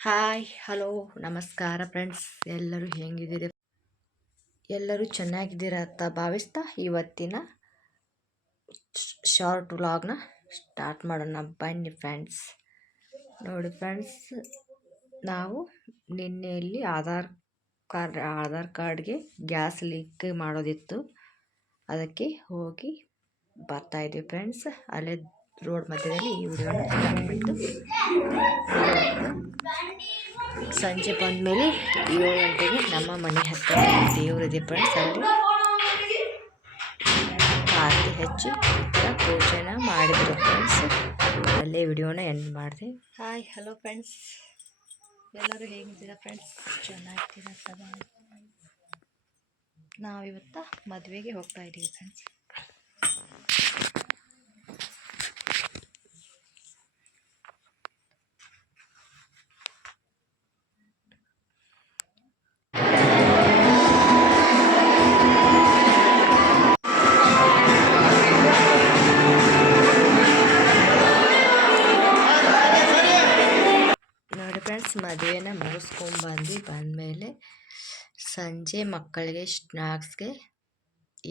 Hi hello ನಮಸ್ಕಾರ friends ಎಲ್ಲರೂ ಹೆಂಗಿದ್ದೀರಿ? ಎಲ್ಲರೂ ಚೆನ್ನಾಗಿದ್ದೀರ ಅಂತ ಭಾವಿಸ್ತಾ ಇವತ್ತಿನ ಶಾರ್ಟ್ ವ್ಲಾಗ್ನ ಸ್ಟಾರ್ಟ್ ಮಾಡೋಣ. ಬನ್ನಿ ಫ್ರೆಂಡ್ಸ್ ನೋಡಿ ಫ್ರೆಂಡ್ಸ್ ನಾವು ನಿನ್ನೆಯಲ್ಲಿ ಆಧಾರ್ ಕಾರ್ಡ್, ಆಧಾರ್ ಕಾರ್ಡ್ಗೆ ಗ್ಯಾಸ್ ಲೀಕ್ ಮಾಡೋದಿತ್ತು. ಅದಕ್ಕೆ ಹೋಗಿ ಬರ್ತಾಯಿದ್ವಿ ಫ್ರೆಂಡ್ಸ್ ಅಲ್ಲೇ ರೋಡ್ ಮಧ್ಯದಲ್ಲಿ ಈ ವಿಡಿಯೋನ ಬಿಟ್ಟು ಸಂಜೆ ಬಂದಮೇಲೆ ಏಳು ಗಂಟೆಗೆ ನಮ್ಮ ಮನೆ ಹತ್ತಿರ ದೇವರಿದೆ ಫ್ರೆಂಡ್ಸ್ ಅಲ್ಲಿ. ಆರತಿ ಹಚ್ಚಿ ಪೂಜೆನ ಮಾಡಿದ್ರು ಫ್ರೆಂಡ್ಸ್ ಅಲ್ಲೇ ವಿಡಿಯೋನ ಎಂಡ್ ಮಾಡಿದೆ. ಹಾಯ್ ಹಲೋ ಫ್ರೆಂಡ್ಸ್ ಎಲ್ಲರೂ ಹೇಗಿದ್ದೀರಾ ಫ್ರೆಂಡ್ಸ್ ಚೆನ್ನಾಗಿದ್ದೀರಾ ನಾವಿವತ್ತು ಮದುವೆಗೆ ಹೋಗ್ತಾ ಇದ್ದೀವಿ ಫ್ರೆಂಡ್ಸ್ ಮದುವೆನ ಮುಗಿಸ್ಕೊಂಬಂದು ಬಂದಮೇಲೆ ಸಂಜೆ ಮಕ್ಕಳಿಗೆ ಸ್ನ್ಯಾಕ್ಸ್ಗೆ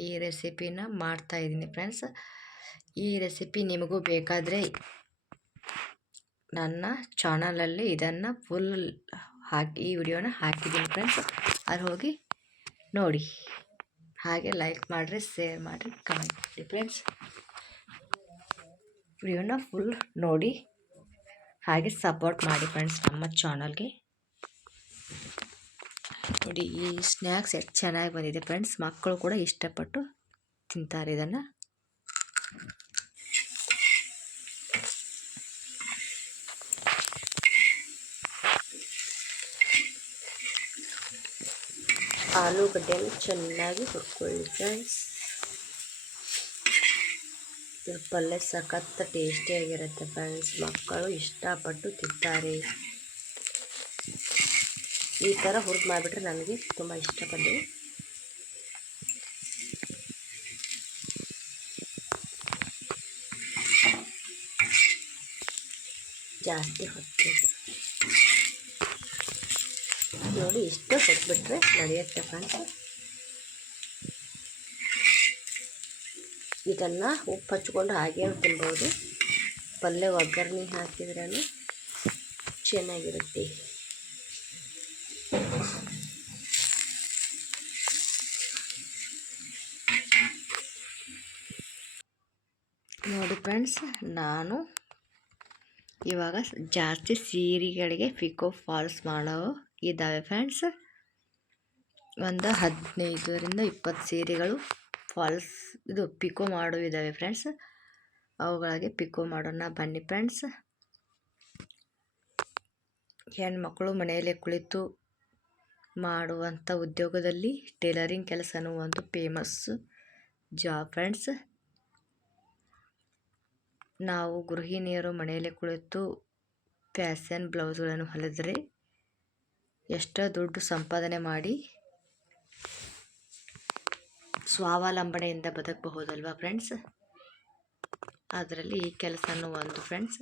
ಈ ರೆಸಿಪಿನ ಮಾಡ್ತಾಯಿದ್ದೀನಿ ಫ್ರೆಂಡ್ಸ್. ಈ ರೆಸಿಪಿ ನಿಮಗೂ ಬೇಕಾದರೆ ನನ್ನ ಚಾನಲಲ್ಲಿ ಇದನ್ನು ಫುಲ್ ಹಾಕಿ, ಈ ವಿಡಿಯೋನ ಹಾಕಿದ್ದೀನಿ ಫ್ರೆಂಡ್ಸ್. ಅಲ್ಲಿ ಹೋಗಿ ನೋಡಿ. ಹಾಗೆ ಲೈಕ್ ಮಾಡಿರಿ, ಶೇರ್ ಮಾಡಿರಿ, ಕಮೆಂಟ್ ಮಾಡಿ ಫ್ರೆಂಡ್ಸ್. ವಿಡಿಯೋನ ಫುಲ್ ನೋಡಿ. ಹಾಗೆ ಸಪೋರ್ಟ್ ಮಾಡಿ ಫ್ರೆಂಡ್ಸ್ ನಮ್ಮ ಚಾನಲ್ಗೆ ನೋಡಿ, ಈ ಸ್ನ್ಯಾಕ್ಸ್ ಎಷ್ಟು ಚೆನ್ನಾಗಿ ಬಂದಿದೆ ಫ್ರೆಂಡ್ಸ್ ಮಕ್ಕಳು ಕೂಡ ಇಷ್ಟಪಟ್ಟು ತಿಂತಾರೆ ಇದನ್ನು. ಆಲೂಗಡ್ಡೆಯನ್ನು ಚೆನ್ನಾಗಿ ಹುರ್ಕೊಳ್ಳಿ ಫ್ರೆಂಡ್ಸ್ ಪಲ್ಯ ಸಖತ್ ಟೇಸ್ಟಿಯಾಗಿರುತ್ತೆ ಫ್ರೆಂಡ್ಸ್ ಮಕ್ಕಳು ಇಷ್ಟಪಟ್ಟು ತಿಂತಾರೆ. ಈ ಥರ ಹುರಿದು ಮಾಡಿಬಿಟ್ರೆ ನನಗೆ ತುಂಬ ಇಷ್ಟ ಬಂದಿದೆ ಜಾಸ್ತಿ ಹೊತ್ತು. ನೋಡಿ ಇಷ್ಟು ಹೊತ್ಬಿಟ್ರೆ ನಡೆಯುತ್ತೆ ಫ್ರೆಂಡ್ಸ್ ಇದನ್ನು ಉಪ್ಪು ಹಚ್ಕೊಂಡು ಹಾಗೇ ತಿನ್ಬೋದು ಪಲ್ಯ ಒಗ್ಗರಣೆ ಹಾಕಿದ್ರೂ ಚೆನ್ನಾಗಿರುತ್ತೆ. ನೋಡಿ ಫ್ರೆಂಡ್ಸ್, ನಾನು ಇವಾಗ ಜಾಸ್ತಿ ಸೀರೆಗಳಿಗೆ ಪಿಕೋ ಫಾಲ್ಸ್ ಮಾಡೋ ಇದ್ದಾವೆ ಫ್ರೆಂಡ್ಸ್. ಒಂದು ಹದಿನೈದರಿಂದ ಇಪ್ಪತ್ತು ಸೀರೆಗಳು ಫಾಲ್ಸ್ ಇದು ಪಿಕೋ ಮಾಡೋ ಇದ್ದಾವೆ ಫ್ರೆಂಡ್ಸ್. ಅವುಗಳಿಗೆ ಪಿಕೋ ಮಾಡೋಣ ಬನ್ನಿ ಫ್ರೆಂಡ್ಸ್. ಹೆಣ್ಮಕ್ಳು ಮನೆಯಲ್ಲೇ ಕುಳಿತು ಮಾಡುವಂಥ ಉದ್ಯೋಗದಲ್ಲಿ ಟೇಲರಿಂಗ್ ಕೆಲಸನೂ ಒಂದು ಫೇಮಸ್ ಜಾಬ್ ಫ್ರೆಂಡ್ಸ್. ನಾವು ಗೃಹಿಣಿಯರು ಮನೆಯಲ್ಲೇ ಕುಳಿತು ಫ್ಯಾಷನ್ ಬ್ಲೌಸ್ಗಳನ್ನು ಹೊಲಿದ್ರೆ ಎಷ್ಟೋ ದುಡ್ಡು ಸಂಪಾದನೆ ಮಾಡಿ ಸ್ವಾವಲಂಬನೆಯಿಂದ ಬದುಕಬಹುದಲ್ವ ಫ್ರೆಂಡ್ಸ್ ಅದರಲ್ಲಿ ಈ ಕೆಲಸನೂ ಒಂದು ಫ್ರೆಂಡ್ಸ್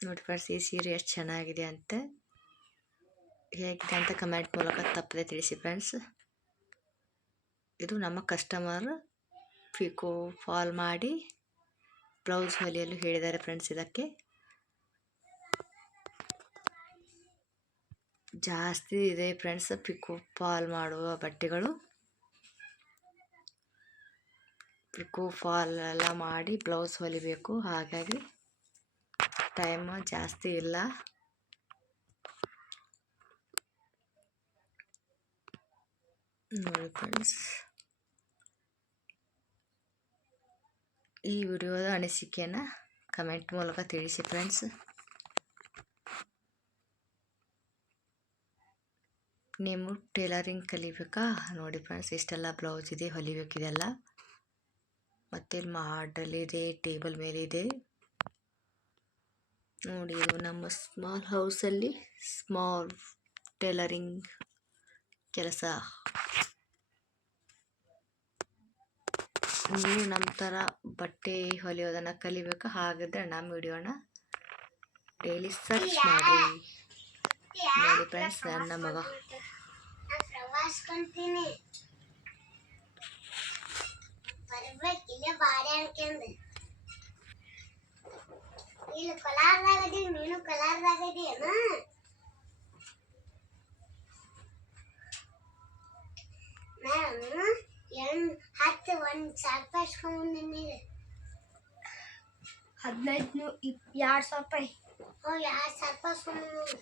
ನೋಡಿ ಫ್ರೆಂಡ್ಸ್ ಈ ಸೀರೆ ಎಷ್ಟು ಚೆನ್ನಾಗಿದೆ ಅಂತ. ಹೇಗಿದೆ ಅಂತ ಕಮೆಂಟ್ ಮೂಲಕ ತಪ್ಪದೆ ತಿಳಿಸಿ ಫ್ರೆಂಡ್ಸ್ ಇದು ನಮ್ಮ ಕಸ್ಟಮರ್ ಫಿಕೋ ಫಾಲ್ ಮಾಡಿ ಬ್ಲೌಸ್ ಹೊಲಿಯಲು ಹೇಳಿದ್ದಾರೆ ಫ್ರೆಂಡ್ಸ್ ಇದಕ್ಕೆ. ಜಾಸ್ತಿ ಇದೆ ಫ್ರೆಂಡ್ಸ್ ಪಿಕೋ ಫಾಲ್ ಮಾಡುವ ಬಟ್ಟೆಗಳು. ಪಿಕೋ ಫಾಲ್ ಎಲ್ಲ ಮಾಡಿ ಬ್ಲೌಸ್ ಹೊಲಿಬೇಕು, ಹಾಗಾಗಿ ಟೈಮ್ ಜಾಸ್ತಿ ಇಲ್ಲ. ನೋಡಿ ಫ್ರೆಂಡ್ಸ್ ಈ ವಿಡಿಯೋದ ಅನಿಸಿಕೆಯನ್ನು ಕಮೆಂಟ್ ಮೂಲಕ ತಿಳಿಸಿ ಫ್ರೆಂಡ್ಸ್ ನೀವು ಟೇಲರಿಂಗ್ ಕಲಿಬೇಕಾ? ನೋಡಿ ಫ್ರೆಂಡ್ಸ್ ಇಷ್ಟೆಲ್ಲ ಬ್ಲೌಸ್ ಇದೆ ಹೊಲಿಬೇಕಿದೆಲ್ಲ ಮತ್ತೆ ಇಲ್ಲಿ ಮಾಡಲಿದೆ ಟೇಬಲ್ ಮೇಲಿದೆ ನೋಡಿ ಇದು ನಮ್ಮ ಸ್ಮಾಲ್ ಹೌಸಲ್ಲಿ ಸ್ಮಾಲ್ ಟೇಲರಿಂಗ್ ಕೆಲಸ. ನೀವು ನಮ್ಮ ಥರ ಬಟ್ಟೆ ಹೊಲಿಯೋದನ್ನು ಕಲಿಬೇಕು? ಹಾಗಿದ್ರೆ ನಮ್ಮ ವಿಡಿಯೋನ ಡೈಲಿ ಸರ್ಚ್ ಮಾಡಿ. ನೋಡಿ ಫ್ರೆಂಡ್ಸ್ ನನ್ನ ಮಗ. ಪ್ರವಾಸಕ್ಕಂತೀನಿ ಬರ್ಬೇಕಿಲ್ಲ ಬಾಡಿ ಅನ್ಕಂದು ಇಲ್ಲಿ ಕೊಲಾರದಾಗದಿ ನೀನು ಕೊಲಾರದಾಗದಿ ಅಣ್ಣ ನಾನು ಎಂಟ್ ಹತ್ತು ಒಂದು ಸಾವಿರ ರೂಪಾಯಿ ಇಸ್ಕೊಂಬಂದಿನಿ ಹದಿನೈದು ಎರಡು ಸಾವಿರ ರೂಪಾಯಿ ಹ್ಞೂ ಎರಡು ಸಾವಿರ ರೂಪಾಯಿ ಇಸ್ಕೊಂಬಂದಿನಿ